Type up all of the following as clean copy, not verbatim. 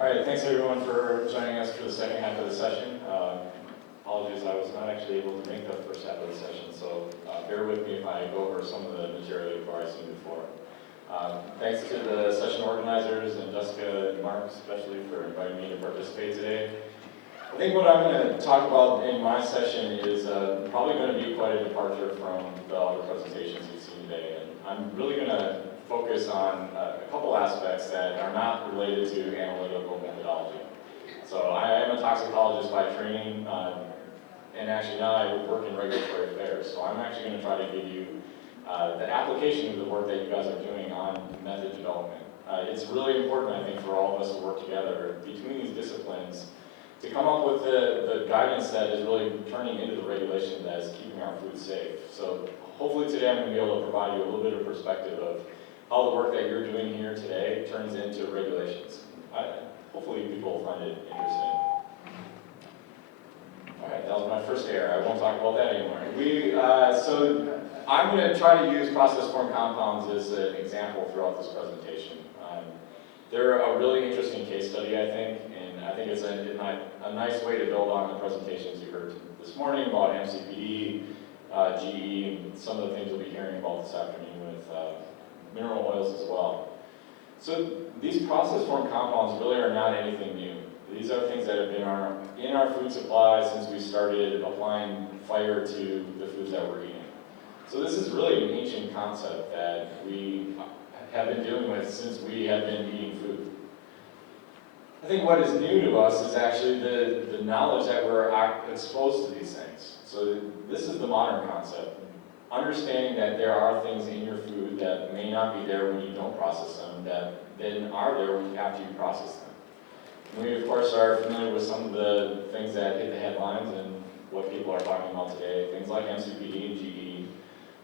All right, thanks everyone for joining us for the second half of the session. Apologies, I was not actually able to make the first half of the session, so bear with me if I go over some of the material you've already seen before. Thanks to the session organizers and Jessica and Mark especially for inviting me to participate today. I think what I'm going to talk about in my session is probably going to be quite a departure from the other presentations you've seen today. And I'm really going to focus on a couple aspects that are not related to analytical methodology. So I am a toxicologist by training, and actually now I work in regulatory affairs. So I'm actually going to try to give you the application of the work that you guys are doing on method development. It's really important, I think, for all of us to work together between these disciplines to come up with the guidance that is really turning into the regulation that is keeping our food safe. So hopefully today I'm going to be able to provide you a little bit of perspective of how the work that you're doing here today turns into regulations. Hopefully people will find it interesting. All right, that was my first error. I won't talk about that anymore. So I'm going to try to use process-formed compounds as an example throughout this presentation. They're a really interesting case study, I think, and I think it's a nice way to build on the presentations you heard this morning about MCPD, GE, and some of the things we'll be hearing about this afternoon with mineral oils as well. So these process-formed compounds really are not anything new. These are things that have been in our food supply since we started applying fire to the foods that we're eating. So this is really an ancient concept that we have been dealing with since we have been eating food. I think what is new to us is actually the knowledge that we're exposed to these things. So this is the modern concept. Understanding that there are things in your food that may not be there when you don't process them, that then are there after you process them. And we, of course, are familiar with some of the things that hit the headlines and what people are talking about today, things like MCPD and GE,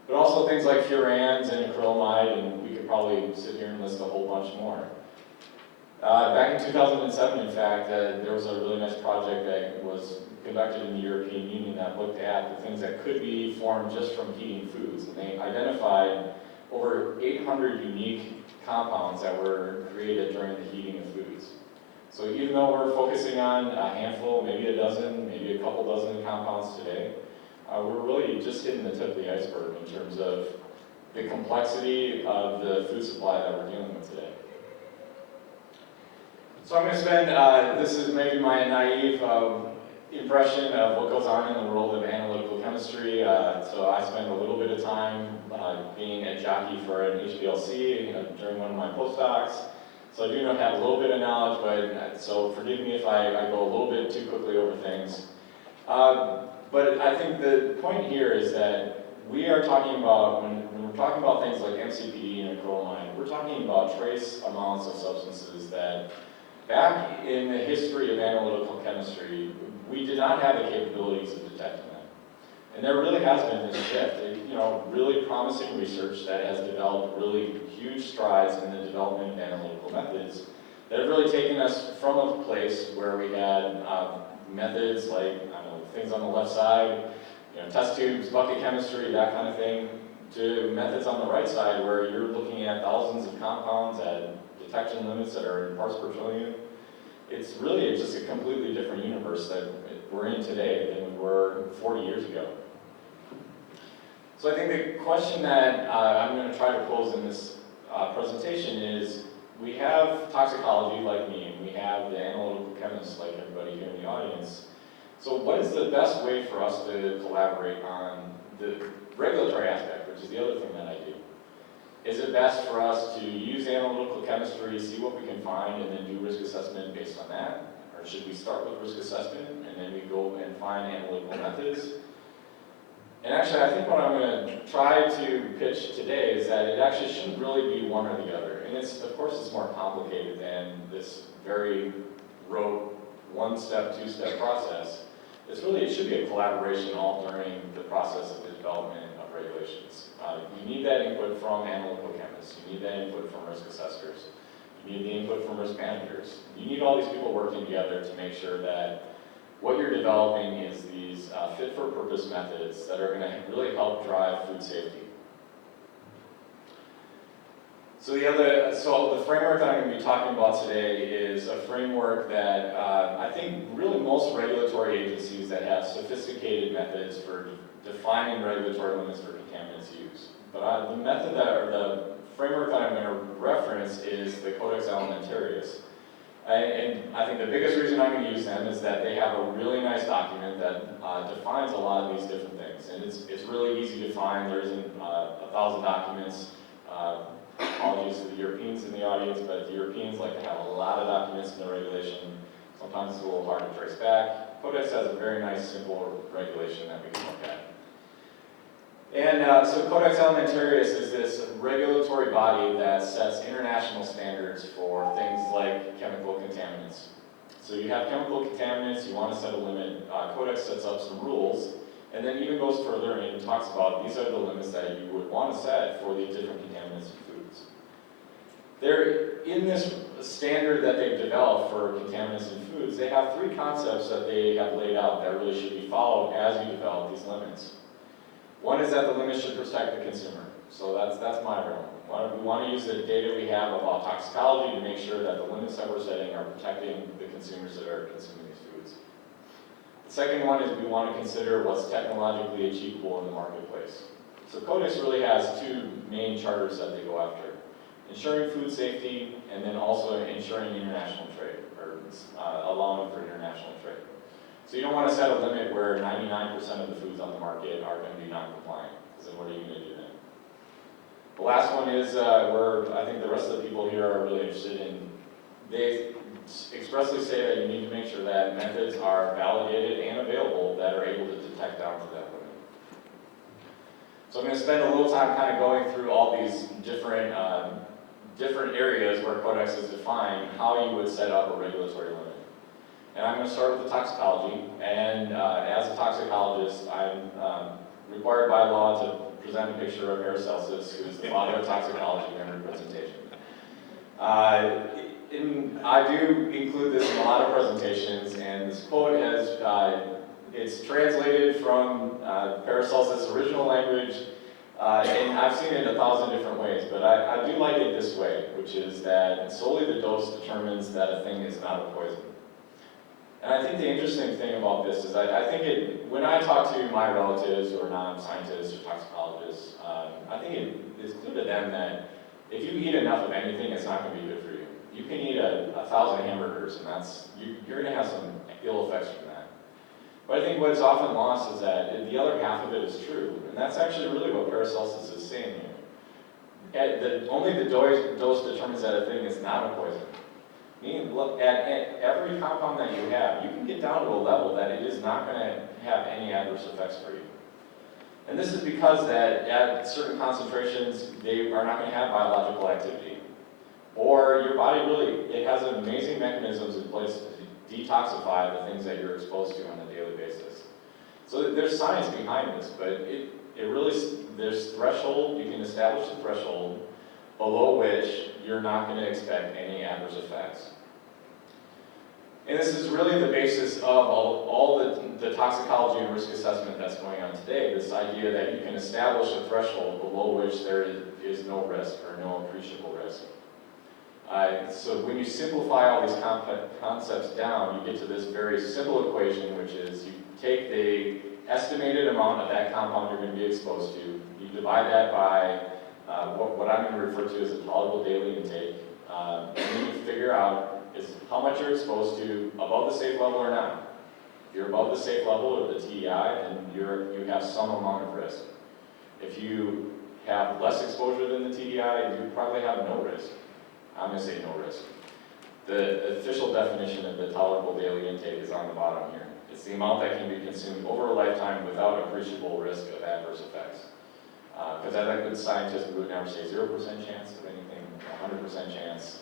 but also things like furans and acrylamide, and we could probably sit here and list a whole bunch more. Back in 2007, in fact, there was a really nice project that was conducted in the European Union that looked at the things that could be formed just from heating foods. And they identified over 800 unique compounds that were created during the heating of foods. So even though we're focusing on a handful, maybe a dozen, maybe a couple dozen compounds today, we're really just hitting the tip of the iceberg in terms of the complexity of the food supply that we're dealing with today. So I'm going to spend, this is maybe my naive impression of what goes on in the world of analytical chemistry. So I spend a little bit of time being a jockey for an HPLC during one of my postdocs. So I do have a little bit of knowledge, but so forgive me if I go a little bit too quickly over things. But I think the point here is that we are talking about, when we're talking about things like MCPD and acrylamide, we're talking about trace amounts of substances that back in the history of analytical chemistry, we did not have the capabilities of detecting them. And there really has been this shift, really promising research that has developed really huge strides in the development of analytical methods that have really taken us from a place where we had methods like, things on the left side, test tubes, bucket chemistry, that kind of thing, to methods on the right side where you're looking at thousands of compounds at detection limits that are in parts per trillion. It's really just a completely different universe that we're in today than we were 40 years ago. So I think the question that I'm going to try to pose in this presentation is, we have toxicology like me, and we have the analytical chemists like everybody here in the audience. So what is the best way for us to collaborate on the regulatory aspect, which is the other thing that I do? Is it best for us to use analytical chemistry, see what we can find, and then do risk assessment based on that? Or should we start with risk assessment, and then we go and find analytical methods? And actually, I think what I'm going to try to pitch today is that it actually shouldn't really be one or the other. And of course, it's more complicated than this very rote one-step, two-step process. It should be a collaboration all during the process of the development of regulations. You need that input from analytical chemists. You need that input from risk assessors. You need the input from risk managers. You need all these people working together to make sure that what you're developing is these fit-for-purpose methods that are going to really help drive food safety. So the framework that I'm going to be talking about today is a framework framework that I think really most regulatory agencies that have sophisticated methods for defining regulatory limits for contaminants use. But the method that, or the framework that I'm going to reference is the Codex Alimentarius. And I think the biggest reason I'm going to use them is that they have a really nice document that defines a lot of these different things. And it's really easy to find. There isn't 1,000 documents. Apologies to the Europeans in the audience, but the Europeans like to have a lot of documents in the regulation. Sometimes it's a little hard to trace back. Codex has a very nice, simple regulation that we can look at. And so Codex Alimentarius is this regulatory body that sets international standards for things like chemical contaminants. So you have chemical contaminants, you want to set a limit. Codex sets up some rules, and then even goes further and talks about these are the limits that you would want to set for the different contaminants in foods. They're in this standard that they've developed for contaminants in foods, they have three concepts that they have laid out that really should be followed as you develop these limits. One is that the limits should protect the consumer. So that's my realm. We want to use the data we have about toxicology to make sure that the limits that we're setting are protecting the consumers that are consuming these foods. The second one is we want to consider what's technologically achievable in the marketplace. So Codex really has two main charters that they go after. Ensuring food safety, and then also ensuring international trade, or allowing for international trade. So you don't want to set a limit where 99% of the foods on the market are going to be non-compliant, because then what are you going to do then? The last one is where I think the rest of the people here are really interested in. They expressly say that you need to make sure that methods are validated and available that are able to detect down to that limit. So I'm going to spend a little time kind of going through all these different areas where Codex has defined how you would set up a regulatory limit. And I'm going to start with the toxicology, and as a toxicologist, I'm required by law to present a picture of Paracelsus, who is the father of toxicology in every presentation. I do include this in a lot of presentations, and this quote has, it's translated from Paracelsus' original language, and I've seen it 1,000 different ways, but I do like it this way, which is that solely the dose determines that a thing is not a poison. And I think the interesting thing about this is I think when I talk to my relatives or non-scientists or toxicologists, I think it is clear to them that if you eat enough of anything, it's not going to be good for you. You can eat 1,000 hamburgers, and you're going to have some ill effects from that. But I think what's often lost is that the other half of it is true, and that's actually really what Paracelsus is saying here. Only the dose determines that a thing is not a poison. Meaning, look at every compound that you have, you can get down to a level that it is not going to have any adverse effects for you. And this is because that at certain concentrations, they are not going to have biological activity. Or your body it has amazing mechanisms in place to detoxify the things that you're exposed to on a daily basis. So there's science behind this, but it really, there's threshold, you can establish a threshold below which you're not going to expect any adverse effects. And this is really the basis of all the toxicology and risk assessment that's going on today, this idea that you can establish a threshold below which there is no risk or no appreciable risk. So when you simplify all these concepts down, you get to this very simple equation, which is you take the estimated amount of that compound you're going to be exposed to, you divide that by what I'm going to refer to as a tolerable daily intake, and then you figure out is how much you're exposed to above the safe level or not. If you're above the safe level of the TDI, then you have some amount of risk. If you have less exposure than the TDI, you probably have no risk. I'm going to say no risk. The official definition of the tolerable daily intake is on the bottom here. It's the amount that can be consumed over a lifetime without appreciable risk of adverse effects. Because as a good scientist, we would never say 0% chance of anything, 100% chance.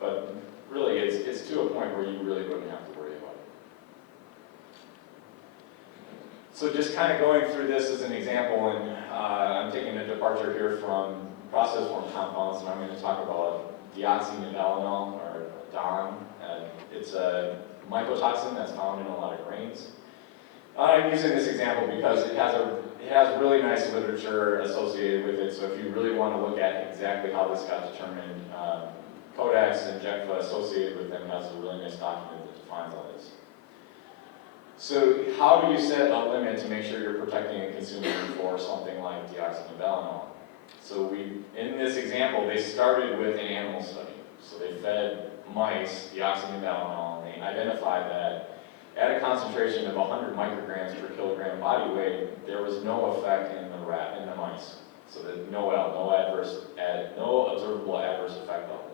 But really, it's to a point where you really wouldn't have to worry about it. So just kind of going through this as an example, and I'm taking a departure here from process form compounds, and I'm going to talk about deoxynivalenol, or DON. It's a mycotoxin that's found in a lot of grains. I'm using this example because it has really nice literature associated with it, so if you really want to look at exactly how this got determined, Codex and JECFA associated with them has a really nice document that defines all this. So how do you set a limit to make sure you're protecting a consumer for something like deoxynivalenol? So in this example, they started with an animal study. So they fed mice deoxynivalenol, and they identified that at a concentration of 100 micrograms per kilogram body weight, there was no effect in the mice. So that no observable adverse effect level.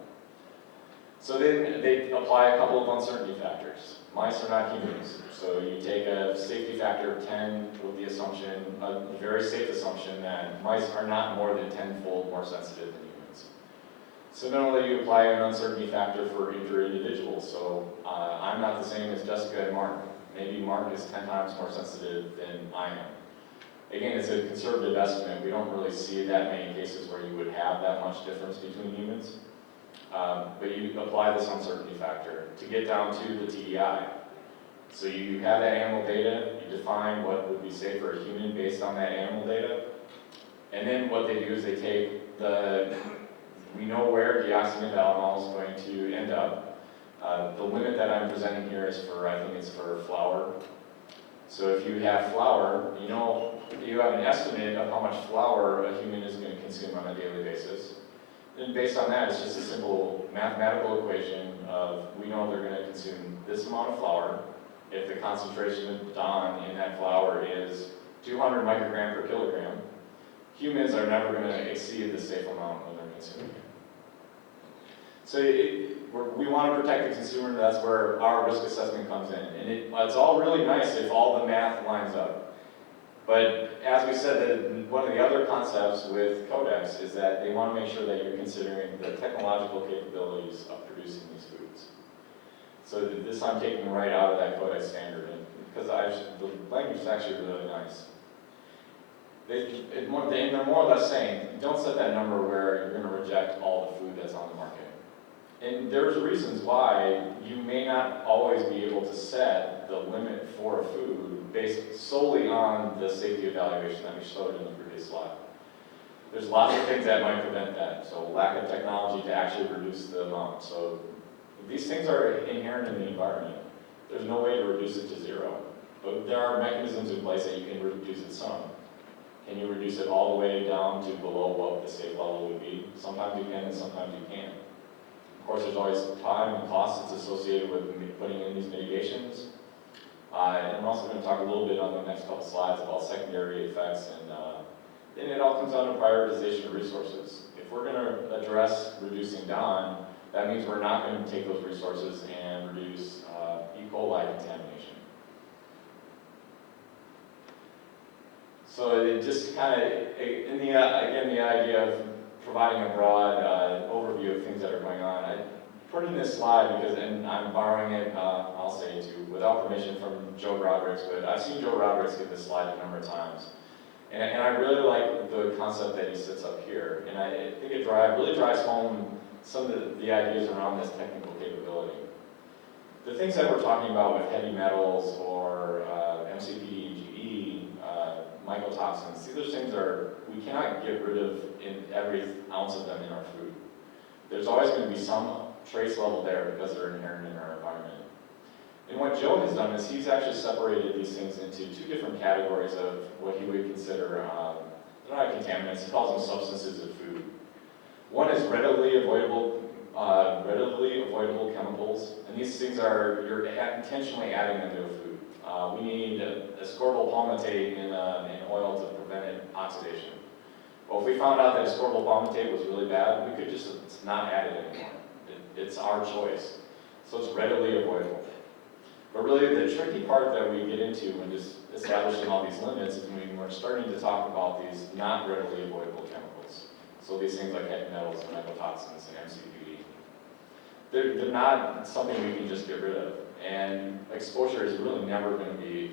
So then they apply a couple of uncertainty factors. Mice are not humans, so you take a safety factor of 10 with the assumption, a very safe assumption that mice are not more than 10-fold more sensitive than humans. Similarly, you apply an uncertainty factor for inter-individuals. So I'm not the same as Jessica and Mark. Maybe Mark is 10 times more sensitive than I am. Again, it's a conservative estimate. We don't really see that many cases where you would have that much difference between humans. But you apply this uncertainty factor to get down to the TDI. So you have that animal data, you define what would be safe for a human based on that animal data. And then what they do is they take we know where deoxynivalenol is going to end up. The limit that I'm presenting here is I think it's for flour. So if you have flour, you have an estimate of how much flour a human is going to consume on a daily basis. And based on that, it's just a simple mathematical equation of, we know they're going to consume this amount of flour. If the concentration of DON in that flour is 200 microgram per kilogram, humans are never going to exceed the safe amount when they're consuming it. So we want to protect the consumer, that's where our risk assessment comes in. And it's all really nice if all the math lines up. But as we said, one of the other concepts with Codex is that they want to make sure that you're considering the technological capabilities of producing these foods. So this I'm taking right out of that Codex standard, because the language is actually really nice. They're more or less saying, don't set that number where you're going to reject all the food that's on the market. And there's reasons why you may not always be able to set the limit for a food based solely on the safety evaluation that we showed in the previous slide. There's lots of things that might prevent that. So lack of technology to actually reduce the amount. So these things are inherent in the environment. There's no way to reduce it to zero. But there are mechanisms in place that you can reduce it some. Can you reduce it all the way down to below what the safe level would be? Sometimes you can and sometimes you can't. Of course, there's always time and cost that's associated with putting in these mitigations. And I'm also going to talk a little bit on the next couple slides about secondary effects, and then it all comes down to prioritization of resources. If we're going to address reducing DON, that means we're not going to take those resources and reduce E. coli contamination. So it just kind of, again, the idea of providing a broad overview of things that are going on. I put in this slide because, and I'm borrowing it, I'll say too, without permission from Joe Rodericks, but I've seen Joe Rodericks give this slide a number of times. And I really like the concept that he sets up here. And I think it really drives home some of the ideas around this technical capability. The things that we're talking about with heavy metals or MCPD and GE, mycotoxins, these things we cannot get rid of in every ounce of them in our food. There's always going to be some trace level there because they're inherent in our environment. And what Joe has done is he's actually separated these things into two different categories of what he would consider, they're not contaminants, he calls them substances of food. One is readily avoidable chemicals, and these things you're intentionally adding them to a food. We need ascorbyl palmitate in oil to prevent oxidation. Well, if we found out that ascorbyl palmitate was really bad, we could just not add it anymore. It's our choice. So it's readily avoidable. But really the tricky part that we get into when just establishing all these limits is when we're starting to talk about these not readily avoidable chemicals. So these things like heavy metals and mycotoxins and MCPD. They're not something we can just get rid of. And exposure is really never going to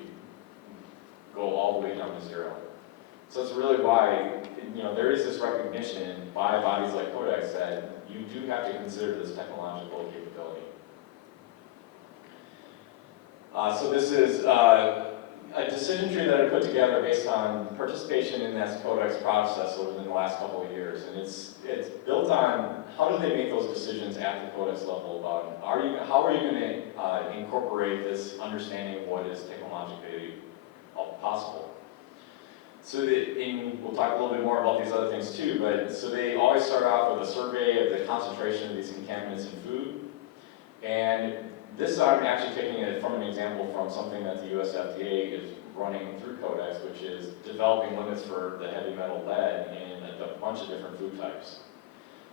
go all the way down to zero. So it's really why, there is this recognition by bodies like Codex that you do have to consider this technological capability. So this is, a decision tree that I put together based on participation in that Codex process over the last couple of years, and it's built on how do they make those decisions at the Codex level about how are you going to incorporate this understanding of what is technologically possible. So we'll talk a little bit more about these other things too, but so they always start off with a survey of the concentration of these contaminants in food, and this I'm actually taking it from an example from something that the US FDA is running through Codex, which is developing limits for the heavy metal lead in a bunch of different food types.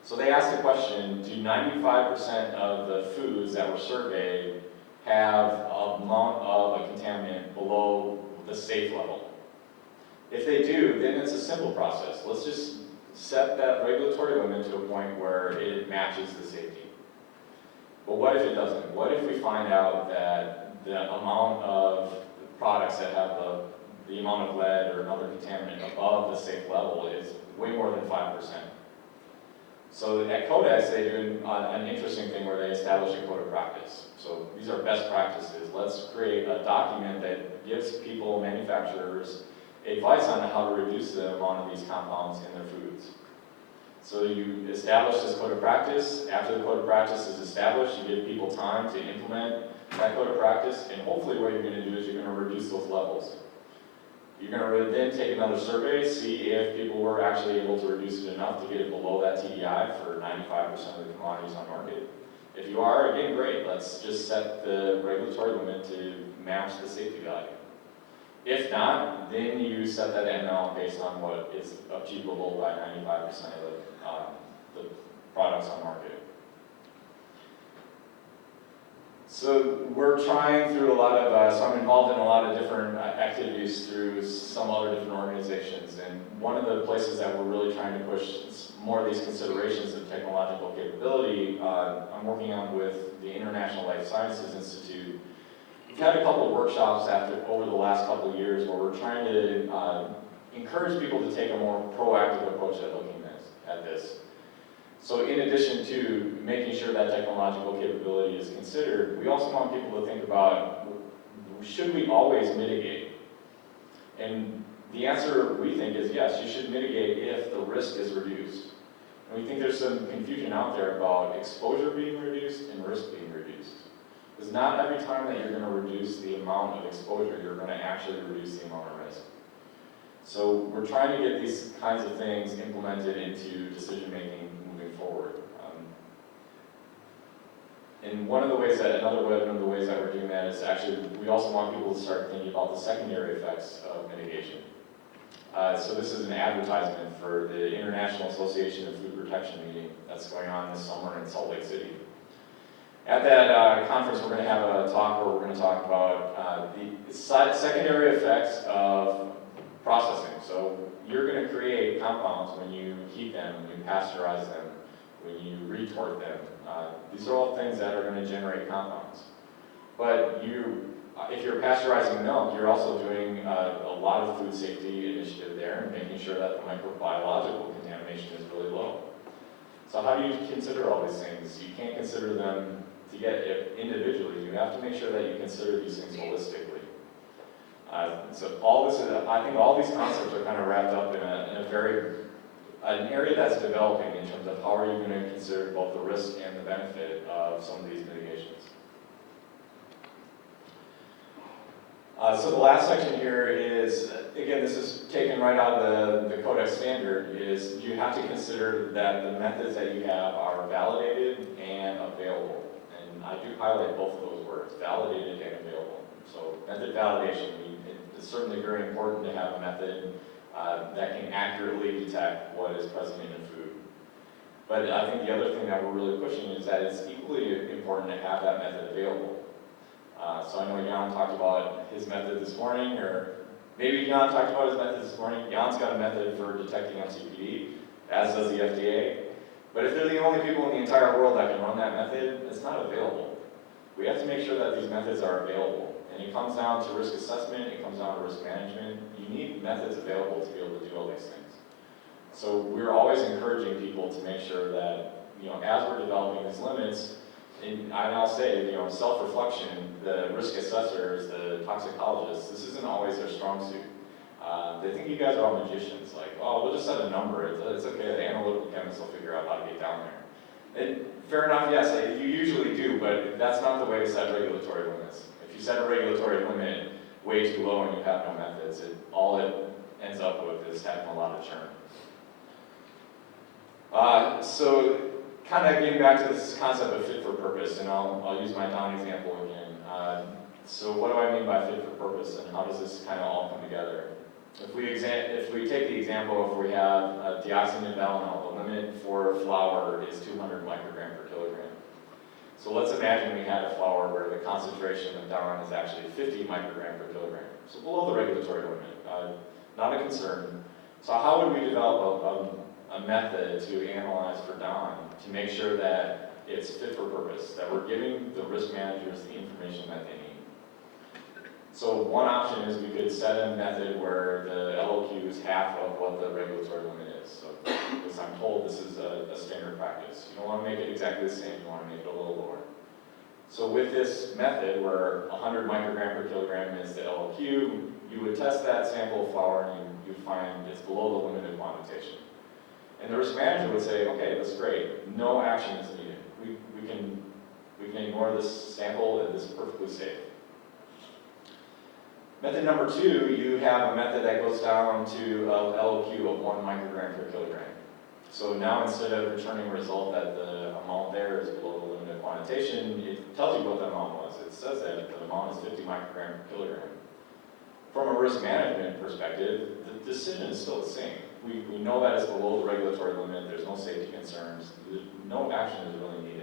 So they asked the question, do 95% of the foods that were surveyed have an amount of a contaminant below the safe level? If they do, then it's a simple process. Let's just set that regulatory limit to a point where it matches the safety. But what if it doesn't? What if we find out that the amount of products that have the amount of lead or another contaminant above the safe level is way more than 5%? So at Codex, they do an interesting thing where they establish a code of practice. So these are best practices. Let's create a document that gives people, manufacturers, advice on how to reduce the amount of these compounds in their foods. So you establish this code of practice. After the code of practice is established, you give people time to implement that code of practice, and hopefully what you're going to do is you're going to reduce those levels. You're going to then take another survey, see if people were actually able to reduce it enough to get it below that TDI for 95% of the commodities on market. If you are, again, great. Let's just set the regulatory limit to match the safety value. If not, then you set that ML based on what is achievable by 95% of the products on market. So we're trying through a lot of, so I'm involved in a lot of different activities through some other different organizations, and one of the places that we're really trying to push more of these considerations of technological capability, I'm working on with the International Life Sciences Institute. We've had a couple of workshops over the last couple of years where we're trying to encourage people to take a more proactive approach at looking at this. So in addition to making sure that technological capability is considered, we also want people to think about, should we always mitigate? And the answer, we think, is yes, you should mitigate if the risk is reduced. And we think there's some confusion out there about exposure being reduced and risk being reduced. Because not every time that you're going to reduce the amount of exposure, you're going to actually reduce the amount of risk. So we're trying to get these kinds of things implemented into decision making moving forward. And one of the ways that we're doing that is actually, we also want people to start thinking about the secondary effects of mitigation. So this is an advertisement for the International Association of Food Protection meeting that's going on this summer in Salt Lake City. At that conference, we're going to have a talk where we're going to talk about the secondary effects of processing. So you're going to create compounds when you heat them, when you pasteurize them, when you retort them. These are all things that are going to generate compounds. But if you're pasteurizing milk, you're also doing a lot of food safety initiative there and making sure that the microbiological contamination is really low. So how do you consider all these things? You can't consider them individually. You have to make sure that you consider these things holistically. So I think all these concepts are kind of wrapped up in an area that's developing in terms of how are you going to consider both the risk and the benefit of some of these mitigations. So the last section here is, again, this is taken right out of the Codex standard, is you have to consider that the methods that you have are validated and available. And I do highlight both of those words, validated and available. So method validation, it's certainly very important to have a method that can accurately detect what is present in a food. But I think the other thing that we're really pushing is that it's equally important to have that method available. So I know Jan talked about his method this morning, or maybe Jan talked about his method this morning. Jan's got a method for detecting MCPD, as does the FDA. But if they're the only people in the entire world that can run that method, it's not available. We have to make sure that these methods are available. And it comes down to risk assessment, it comes down to risk management. You need methods available to be able to do all these things. So we're always encouraging people to make sure that, as we're developing these limits, And I'll say, self-reflection, the risk assessors, the toxicologists, this isn't always their strong suit. They think you guys are all magicians, like, oh, we'll just set a number, it's okay, the analytical chemists will figure out how to get down there. And fair enough, yes, you usually do, but that's not the way to set regulatory limits. If you set a regulatory limit way too low and you have no methods, all it ends up with is having a lot of churn. So kind of getting back to this concept of fit for purpose, and I'll use my Don example again. So what do I mean by fit for purpose, and how does this kind of all come together? If we take the example, if we have deoxynivalenol, the limit for flour is 200 microgram per kilogram. So let's imagine we had a flour where the concentration of Don is actually 50 microgram per kilogram. So below the regulatory limit, not a concern. So how would we develop a method to analyze for Don to make sure that it's fit for purpose, that we're giving the risk managers the information that they need? So one option is we could set a method where the LOQ is half of what the regulatory limit is. So because I'm told this is a standard practice. You don't want to make it exactly the same, you want to make it a little lower. So with this method where 100 microgram per kilogram is the LOQ, you would test that sample of flour and you'd find it's below the limited quantitation. And the risk manager would say, okay, that's great, no action is needed. We can ignore this sample, and this is perfectly safe. Method number two, you have a method that goes down to an LOQ of 1 microgram per kilogram. So now instead of returning a result that the amount there is below the limited quantitation, it tells you what the amount was. It says that the amount is 50 microgram per kilogram. From a risk management perspective, the decision is still the same. We know that it's below the regulatory limit, there's no safety concerns, no action is really needed.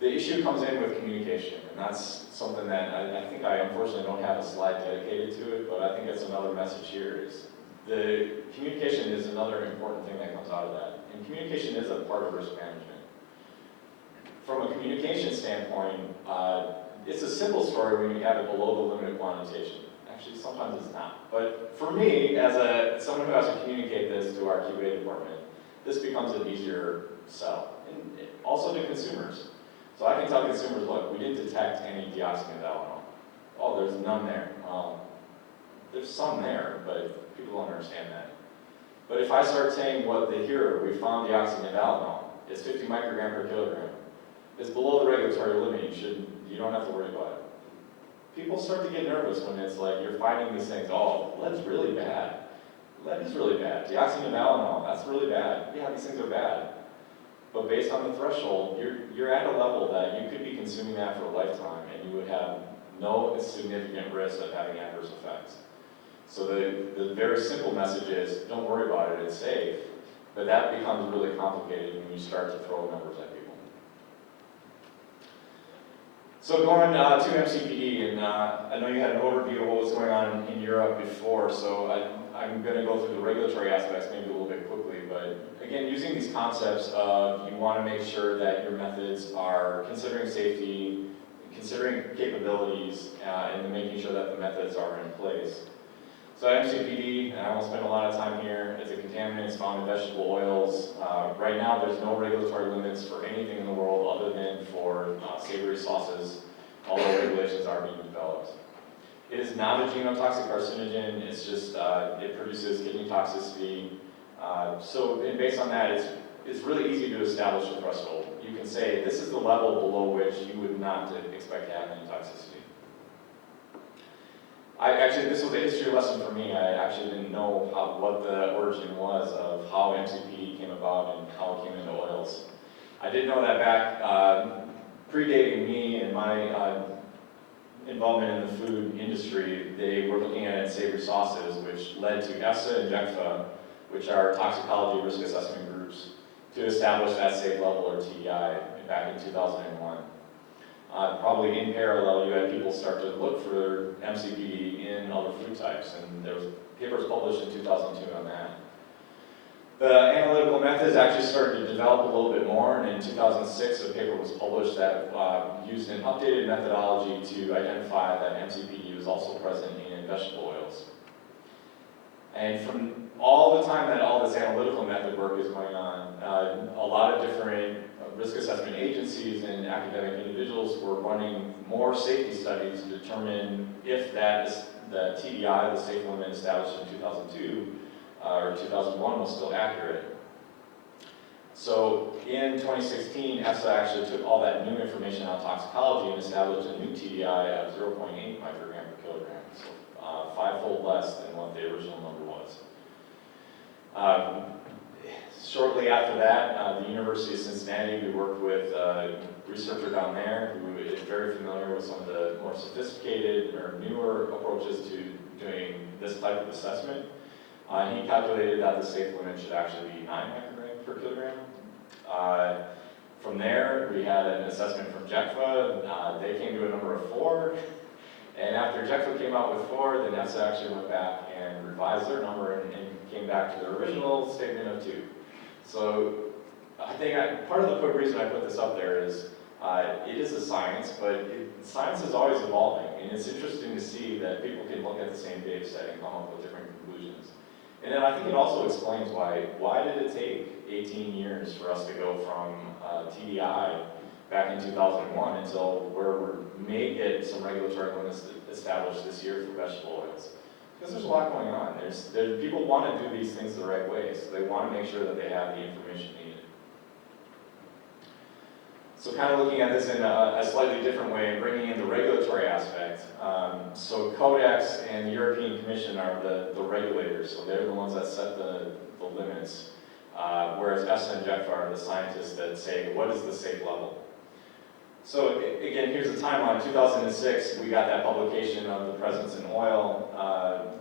The issue comes in with communication, and that's something that I think I unfortunately don't have a slide dedicated to it, but I think it's another message here is the communication is another important thing that comes out of that. And communication is a part of risk management. From a communication standpoint, it's a simple story when you have it below the limited quantitation. Actually, sometimes it's not. But for me, as someone who has to communicate this to our QA department, this becomes an easier sell. And also to consumers. So I can tell consumers, look, we didn't detect any deoxynivalenol. Oh, there's none there. Well, there's some there, but people don't understand that. But if I start saying what they hear, we found deoxynivalenol, it's 50 microgram per kilogram. It's below the regulatory limit, you don't have to worry about it. People start to get nervous when it's like you're finding these things, oh, lead's really bad. Lead is really bad. Deoxynivalenol, that's really bad. Yeah, these things are bad. But based on the threshold, you're at a level that you could be consuming that for a lifetime and you would have no significant risk of having adverse effects. So the very simple message is, don't worry about it, it's safe. But that becomes really complicated when you start to throw numbers at people. So going to MCPD, and I know you had an overview of what was going on in Europe before, so I'm going to go through the regulatory aspects maybe a little bit quickly, but again, using these concepts of you want to make sure that your methods are considering safety, considering capabilities, and then making sure that the methods are in place. So MCPD, and I won't spend a lot of time here, it's a contaminants found in vegetable oils. Right now there's no regulatory limits for anything in the world other than for savory sauces, although regulations are being developed. It is not a genotoxic carcinogen, it's just, it produces kidney toxicity. And based on that, it's really easy to establish a threshold. You can say, this is the level below which you would not expect to have any toxicity. This was a history lesson for me. I actually didn't know what the origin was of how MCPD came about and how it came into oils. I did know that back, predating me and my involvement in the food industry, they were looking at it in savory sauces, which led to EFSA and JECFA, which are toxicology risk assessment groups, to establish that safe level, or TEI, back in 2001. Probably in parallel, you had people start to look for MCPD in other food types, and there was papers published in 2002 on that. The analytical methods actually started to develop a little bit more, and in 2006 a paper was published that used an updated methodology to identify that MCPD was also present in vegetable oils. And from all the time that all this analytical method work is going on, a lot of different risk assessment agencies and academic individuals were running more safety studies to determine if that is the TDI, the safe limit established in 2002 or 2001, was still accurate. So in 2016, EFSA actually took all that new information on toxicology and established a new TDI of 0.8 microgram per kilogram, so fivefold less than what the original number was. Shortly after that, the University of Cincinnati, we worked with a researcher down there who is very familiar with some of the more sophisticated or newer approaches to doing this type of assessment. He calculated that the safe limit should actually be 9 micrograms per kilogram. From there, we had an assessment from JECFA. They came to a number of 4. And after JECFA came out with 4, then EFSA actually went back and revised their number and came back to their original statement of 2. So I think part of the reason I put this up there is it is a science, but science is always evolving, and it's interesting to see that people can look at the same data set and come up with different conclusions. And then I think it also explains why did it take 18 years for us to go from TDI back in 2001 until where we may get some regulatory limits established this year for vegetable oils. Because there's a lot going on. People want to do these things the right way, so they want to make sure that they have the information needed. So kind of looking at this in a slightly different way and bringing in the regulatory aspect. So Codex and the European Commission are the regulators, so they're the ones that set the limits, whereas EFSA and JECFA are the scientists that say, what is the safe level? So again, here's the timeline. 2006, we got that publication of the presence in oil.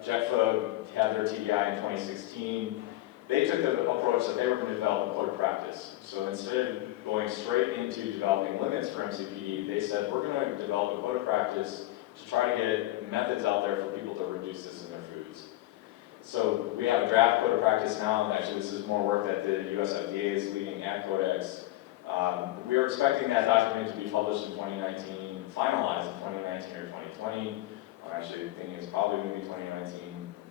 JECFA had their TDI in 2016. They took the approach that they were going to develop a code of practice. So instead of going straight into developing limits for MCPD, they said, we're going to develop a code of practice to try to get methods out there for people to reduce this in their foods. So we have a draft code of practice now. Actually, this is more work that the US FDA is leading at Codex. We are expecting that document to be published in 2019, finalized in 2019 or 2020. I'm actually thinking it's probably going to be 2019.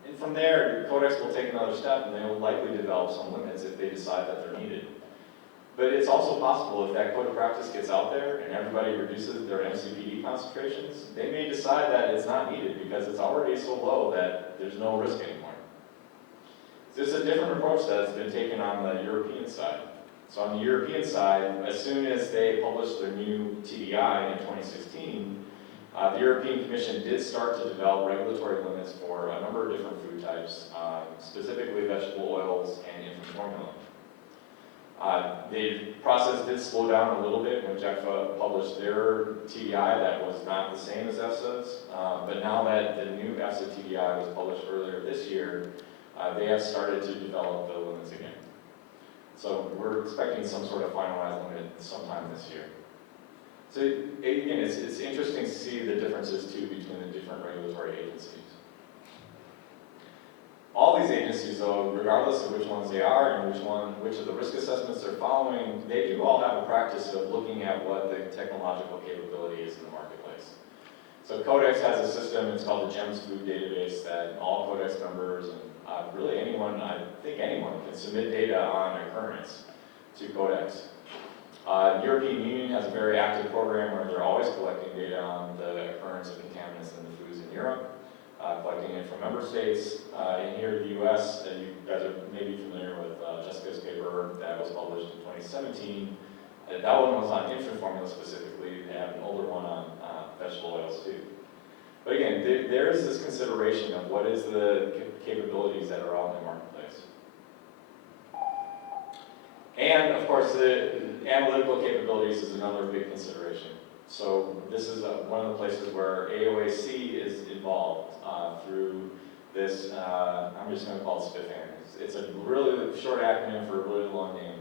And from there, Codex will take another step and they will likely develop some limits if they decide that they're needed. But it's also possible if that code of practice gets out there and everybody reduces their MCPD concentrations, they may decide that it's not needed because it's already so low that there's no risk anymore. So it's a different approach that's been taken on the European side. So on the European side, as soon as they published their new TDI in 2016, the European Commission did start to develop regulatory limits for a number of different food types, specifically vegetable oils and infant formula. The process did slow down a little bit when JECFA published their TDI that was not the same as EFSA's, but now that the new EFSA TDI was published earlier this year, they have started to develop the limits again. So we're expecting some sort of finalized limit sometime this year. So again, it's interesting to see the differences too between the different regulatory agencies. All these agencies, though, regardless of which ones they are and which of the risk assessments they're following, they do all have a practice of looking at what the technological capability is in the marketplace. So Codex has a system, it's called the GEMS food database that all Codex members and really anyone, I think anyone, can submit data on occurrence to Codex. The European Union has a very active program where they're always collecting data on the occurrence of contaminants in the foods in Europe, collecting it from member states. And here in the US, you guys are maybe familiar with Jessica's paper that was published in 2017. That one was on infant formula specifically. They have an older one on vegetable oils too. But again, there is this consideration of what is the capabilities that are out in the marketplace. And of course, the analytical capabilities is another big consideration. So this is one of the places where AOCS is involved through this, I'm just going to call it SPIFAN. It's a really short acronym for a really long name.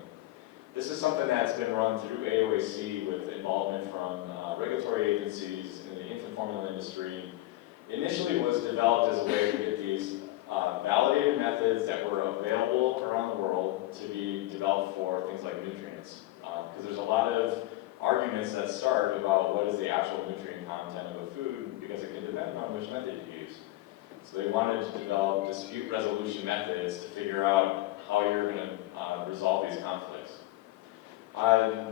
This is something that's been run through AOCS with involvement from regulatory agencies in the infant formula industry. Initially it was developed as a way to get these validated methods that were available around the world to be developed for things like nutrients. Because there's a lot of arguments that start about what is the actual nutrient content of a food because it can depend on which method you use. So they wanted to develop dispute resolution methods to figure out how you're going to resolve these conflicts.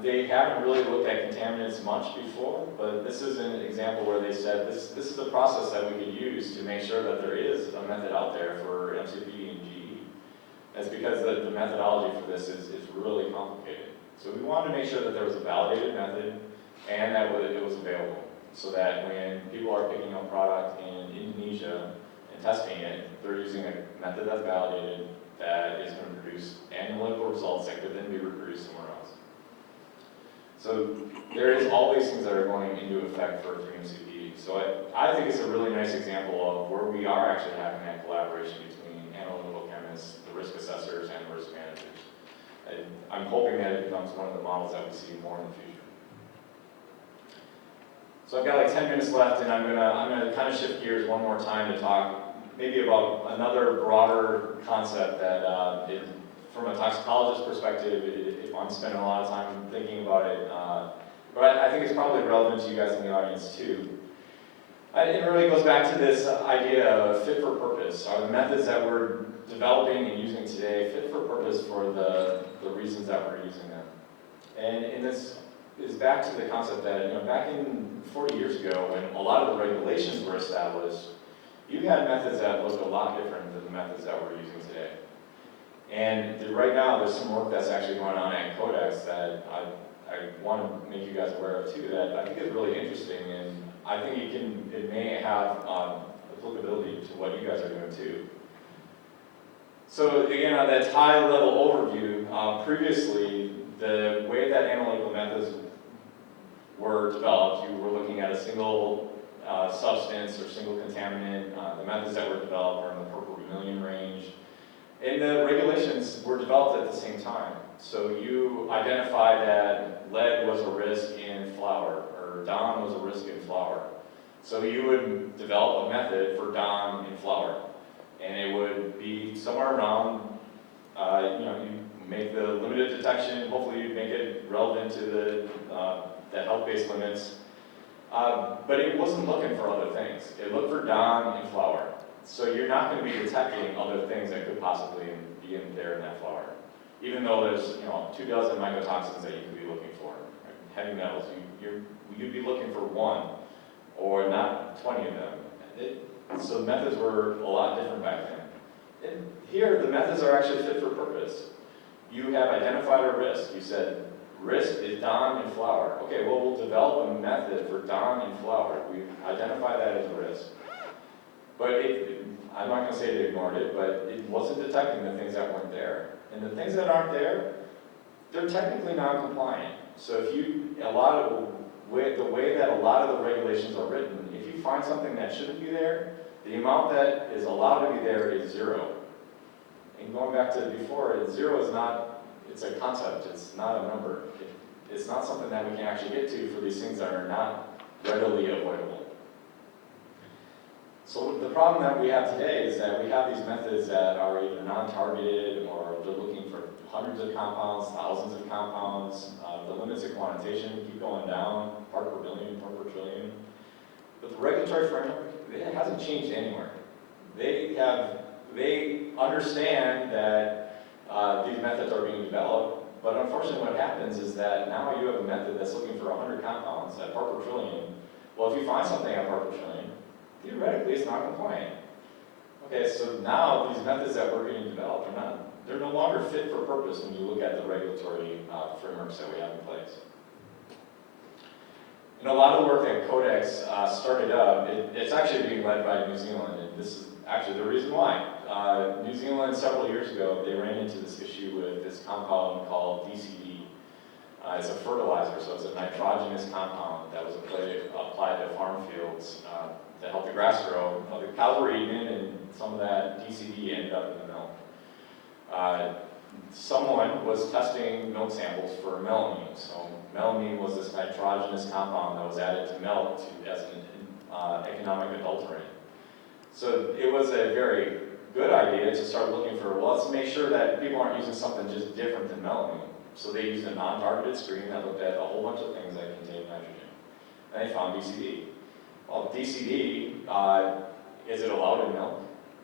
They haven't really looked at contaminants much before, but this is an example where they said this is a process that we could use to make sure that there is a method out there for MCP and GE. That's because the methodology for this is really complicated. So we wanted to make sure that there was a validated method and that it was available, so that when people are picking up product in Indonesia and testing it, they're using a method that's validated that is going to produce analytical results that could then be reproduced somewhere else. So there is all these things that are going into effect for 3MCP. So I think it's a really nice example of where we are actually having that collaboration between analytical chemists, the risk assessors, and the risk managers. And I'm hoping that it becomes one of the models that we see more in the future. So I've got like 10 minutes left, and I'm gonna kind of shift gears one more time to talk maybe about another broader concept that from a toxicologist perspective, I'm spending a lot of time thinking about it, but I think it's probably relevant to you guys in the audience too. It really goes back to this idea of fit for purpose. Are the methods that we're developing and using today fit for purpose for the reasons that we're using them? And this is back to the concept that, back in 40 years ago, when a lot of the regulations were established, you had methods that looked a lot different than the methods that we're using today. And right now, there's some work that's actually going on at Codex that I want to make you guys aware of too, that I think is really interesting, and I think it may have applicability to what you guys are doing too. So again, on that high-level overview, previously, the way that analytical methods were developed, you were looking at a single substance or single contaminant. The methods that were developed are in the parts per million range. And the regulations were developed at the same time. So you identified that lead was a risk in flour, or DON was a risk in flour. So you would develop a method for DON in flour. And it would be somewhere around, you make the limited detection, hopefully you make it relevant to the health-based limits. But it wasn't looking for other things. It looked for DON in flour. So you're not going to be detecting other things that could possibly be in there in that flour. Even though there's 24 mycotoxins that you could be looking for, right? Heavy metals, you'd be looking for one, or not 20 of them. So the methods were a lot different back then. And here, the methods are actually fit for purpose. You have identified a risk. You said, risk is DON in flour. Okay, well, we'll develop a method for DON in flour. We've identified that as a risk. But I'm not going to say they ignored it, but it wasn't detecting the things that weren't there. And the things that aren't there, they're technically non-compliant. So the way that a lot of the regulations are written, if you find something that shouldn't be there, the amount that is allowed to be there is 0. And going back to before, 0 is not, it's a concept, it's not a number. It's not something that we can actually get to for these things that are not readily avoidable. So the problem that we have today is that we have these methods that are either non-targeted, or they're looking for hundreds of compounds, thousands of compounds. The limits of quantitation keep going down, part per billion, part per trillion. But the regulatory framework, it hasn't changed anywhere. They understand that these methods are being developed, but unfortunately what happens is that now you have a method that's looking for 100 compounds at part per trillion. Well, if you find something at part per trillion, theoretically it's not compliant. Okay, so now these methods that we're getting developed they're no longer fit for purpose when you look at the regulatory frameworks that we have in place. And a lot of the work that Codex started up, it's actually being led by New Zealand, and this is actually the reason why. New Zealand, several years ago, they ran into this issue with this compound called DCD. It's a fertilizer, so it's a nitrogenous compound that was applied to farm fields to help the grass grow. The cows were eating it, and some of that DCD ended up in the milk. Someone was testing milk samples for melamine. So melamine was this nitrogenous compound that was added to milk as an economic adulterant. So it was a very good idea to start looking for, well, let's make sure that people aren't using something just different than melamine. So they used a non-targeted screen that looked at a whole bunch of things that contained nitrogen. And they found DCD. Well, DCD, is it allowed in milk?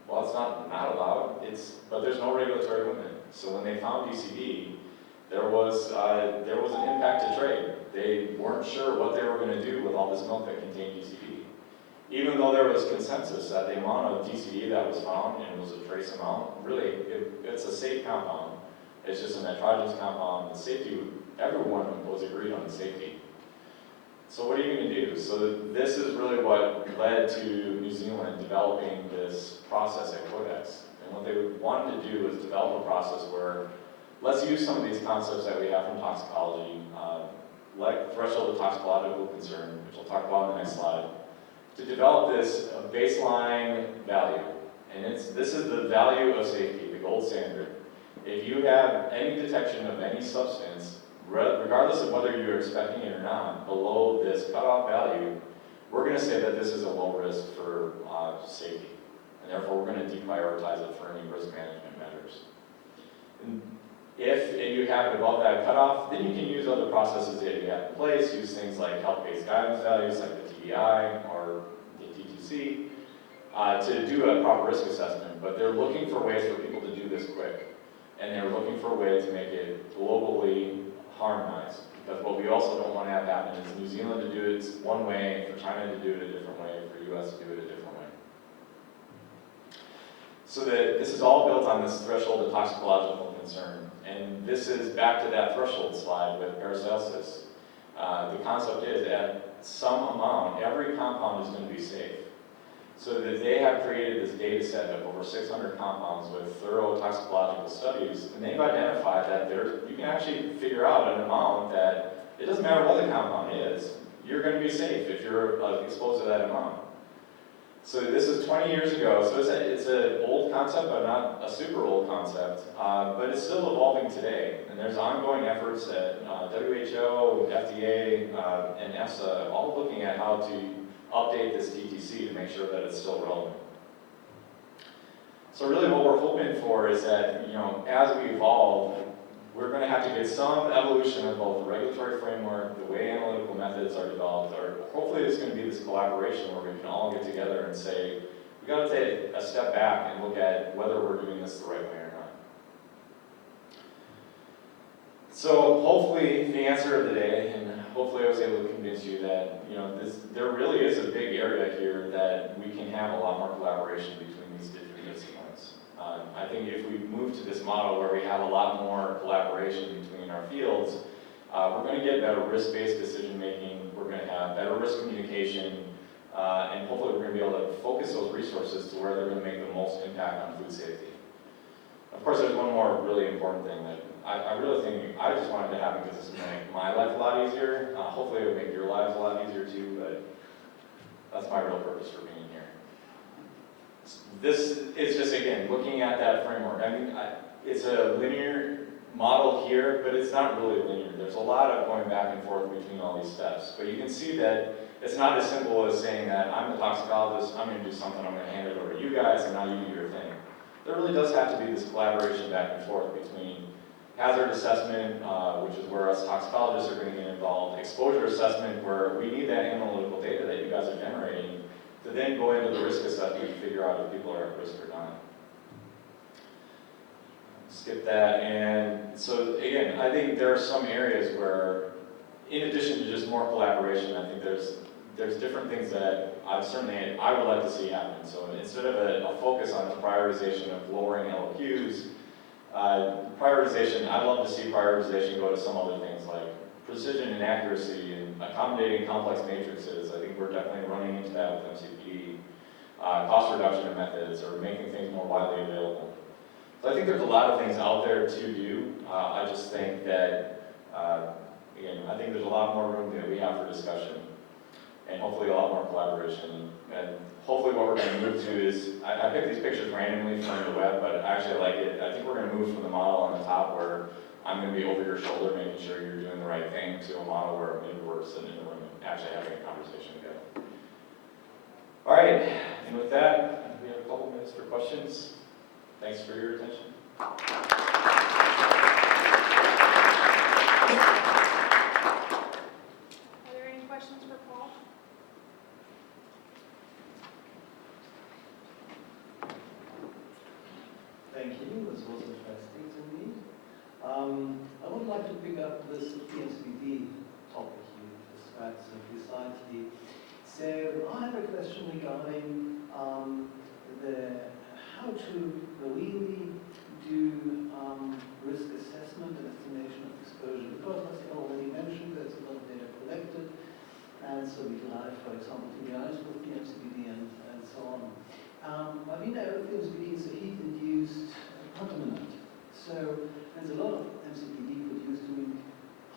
Well, it's not allowed, but there's no regulatory limit. So when they found DCD, There was an impact to trade. They weren't sure what they were going to do with all this milk that contained DCD. Even though there was consensus that the amount of DCD that was found, and it was a trace amount, really, it's a safe compound. It's just a nitrogenous compound. The safety, everyone was agreed on the safety. So what are you going to do? So this is really what led to New Zealand developing this process at Codex. And what they wanted to do was develop a process where, let's use some of these concepts that we have from toxicology, like threshold of toxicological concern, which I'll talk about in the next slide, to develop this baseline value. And this is the value of safety, the gold standard. If you have any detection of any substance, regardless of whether you're expecting it or not, below this cutoff value, we're going to say that this is a low risk for safety. And therefore, we're going to deprioritize it for any risk management measures. And if you have it above that cutoff, then you can use other processes that you have in place, use things like health-based guidance values like the TDI or the T2C to do a proper risk assessment. But they're looking for ways for people to do this quick. And they're looking for a way to make it globally harmonized. Because what we also don't want to have happen is New Zealand to do it one way, for China to do it a different way, for US to do it a different way. So that this is all built on this threshold of toxicological concern. And this is back to that threshold slide with Paracelsus. The concept is at some amount, every compound is going to be safe. So that they have created this data set of over 600 compounds with thorough toxicological studies, and they've identified that you can actually figure out an amount that it doesn't matter what the compound is, you're going to be safe if you're exposed to that amount. So this is 20 years ago, so it's an old concept, but not a super old concept, but it's still evolving today. And there's ongoing efforts at WHO, FDA, and EFSA, all looking at how to update this TTC to make sure that it's still relevant. So really what we're hoping for is that, as we evolve, we're going to have to get some evolution of both the regulatory framework, the way analytical methods are developed, or hopefully it's going to be this collaboration where we can all get together and say, we got to take a step back and look at whether we're doing this the right way or not. So hopefully the answer of the day, and hopefully I was able to convince you that there really is a big area here that we can have a lot more collaboration between these different disciplines. I think if we move to this model where we have a lot more collaboration between our fields, we're going to get better risk-based decision making, we're going to have better risk communication, and hopefully we're going to be able to focus those resources to where they're going to make the most impact on food safety. Of course, there's one more really important thing that I really think I just wanted to happen because it's going to make my life a lot easier. Hopefully it will make your lives a lot easier too, but that's my real purpose for being here. This is just, again, looking at that framework. I mean, it's a linear model here, but it's not really linear. There's a lot of going back and forth between all these steps. But you can see that it's not as simple as saying that I'm the toxicologist, I'm going to do something, I'm going to hand it over to you guys, and now you do your thing. There really does have to be this collaboration back and forth between hazard assessment, which is where us toxicologists are going to get involved, exposure assessment, where we need that analytical data that you guys are generating to then go into the risk assessment to figure out if people are at risk or not. Skip that. And so again, I think there are some areas where, in addition to just more collaboration, I think there's different things that I would like to see happen. So instead of a focus on the prioritization of lowering LOQs, prioritization, I'd love to see prioritization go to some other things like precision and accuracy and accommodating complex matrices. I think we're definitely running into that with MCPD. Cost reduction methods or making things more widely available. So I think there's a lot of things out there to do. I just think that, again, I think there's a lot more room that we have for discussion and hopefully a lot more collaboration. And hopefully what we're going to move to is, I picked these pictures randomly from the web, but I actually like it. I think we're going to move from the model on the top where I'm going to be over your shoulder making sure you're doing the right thing to a model where maybe we're sitting in the room and actually having a conversation together. All right, and with that, we have a couple minutes for questions. Thanks for your attention. Are there any questions for Paul? Thank you, as was the first thing to me. I would like to pick up this PMCD topic you described so precisely. So I have a question regarding how to really do risk assessment and estimation of exposure. Because as you already mentioned, there's a lot of data collected, and so we derive, for example, TBIs with PMCD and so on. We know PMCD is a heat-induced contaminant. So there's a lot of MCPD produced during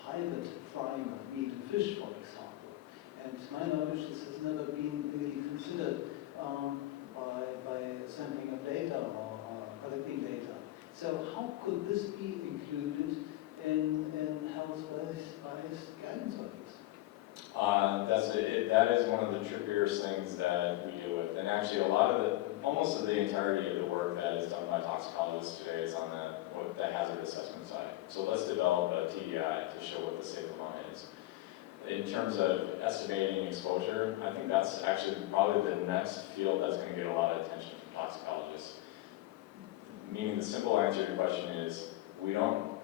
private frying of meat and fish, for example. And to my knowledge, this has never been really considered by sampling of data or collecting data. So how could this be included in health-based guidance bodies? That is one of the trickiest things that we deal with. And actually almost the entirety of the work that is done by toxicologists today is on the hazard assessment side. So let's develop a TDI to show what the safe amount is. In terms of estimating exposure, I think that's actually probably the next field that's going to get a lot of attention from toxicologists. Meaning the simple answer to your question is,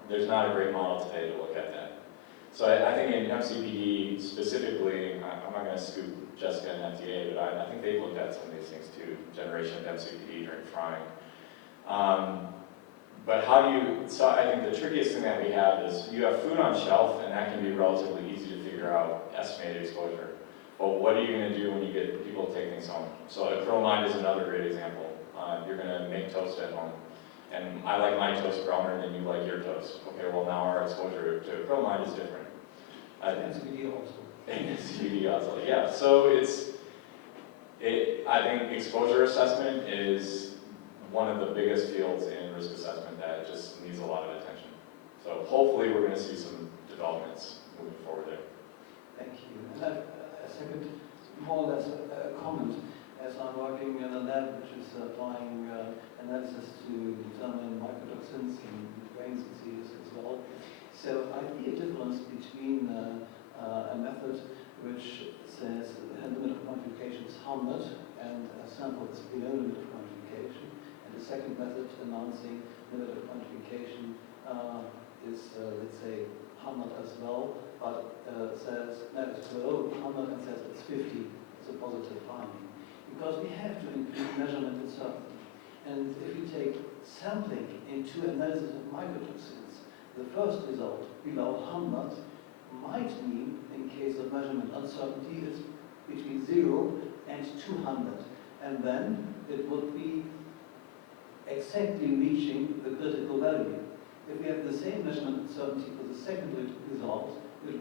there's not a great model today to look at that. So I think in MCPD specifically, I'm not going to scoop Jessica and FDA, but I think they've looked at some of these things too, generation of MCPD during frying. So I think the trickiest thing that we have is you have food on shelf, and that can be relatively easy to figure out estimated exposure. But what are you going to do when you get people to take things home? So acrylamide is another great example. You're going to make toast at home. And I like my toast browner than you like your toast. Okay, well now our exposure to acrylamide is different. MCPD also. MCPD also, yeah. So I think exposure assessment is one of the biggest fields in risk assessment that just needs a lot of attention. So hopefully we're going to see some developments moving forward there. Thank you. And a second, more or less a comment. As I'm working in a lab which is applying analysis to determine mycotoxins in grains and seeds as well. So I see a difference between a method which says the limit of quantification is 100 and a sample is below limit of quantification, and the second method announcing limit of quantification is, let's say, 100 as well, but says no, it's below 100 and says it's 50. It's a positive finding. Because we have to include measurement uncertainty. And if you take sampling into analysis of mycotoxins, the first result below 100 might mean, in case of measurement uncertainty, is between 0 and 200. And then it would be exactly reaching the critical value. If we have the same measurement uncertainty for the second result, the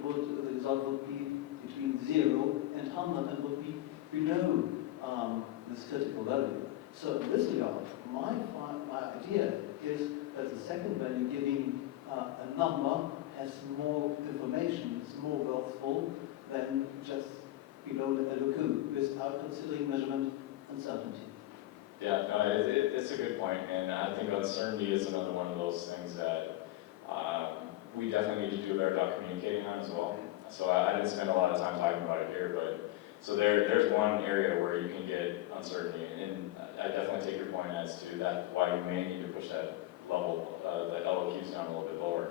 result would be between 0 and 100 and would be below this critical value. So in this regard, my idea is that the second value, giving a number, has more information, is more worthful than just below the LOQ, without considering measurement uncertainty. Yeah, no, it's a good point, and I think uncertainty is another one of those things that we definitely need to do a better job communicating on as well. So I didn't spend a lot of time talking about it here, but so there's one area where you can get uncertainty, and I definitely take your point as to that why you may need to push that level, the LOQs down a little bit lower.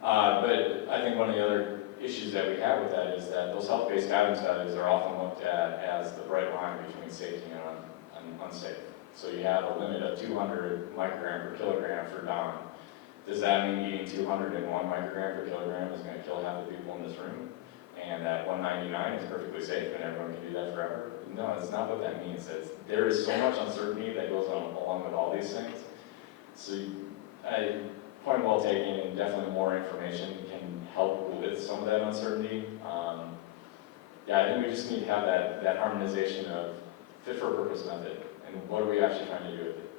But I think one of the other issues that we have with that is that those health-based guidance values are often looked at as the bright line between safety and unsafe. So you have a limit of 200 microgram per kilogram for Don. Does that mean eating 201 microgram per kilogram is going to kill half the people in this room? And that 199 is perfectly safe and everyone can do that forever? No, that's not what that means. There is so much uncertainty that goes on along with all these things. So point well taken, and definitely more information can help with some of that uncertainty. I think we just need to have that harmonization of fit for purpose method and what are we actually trying to do with it.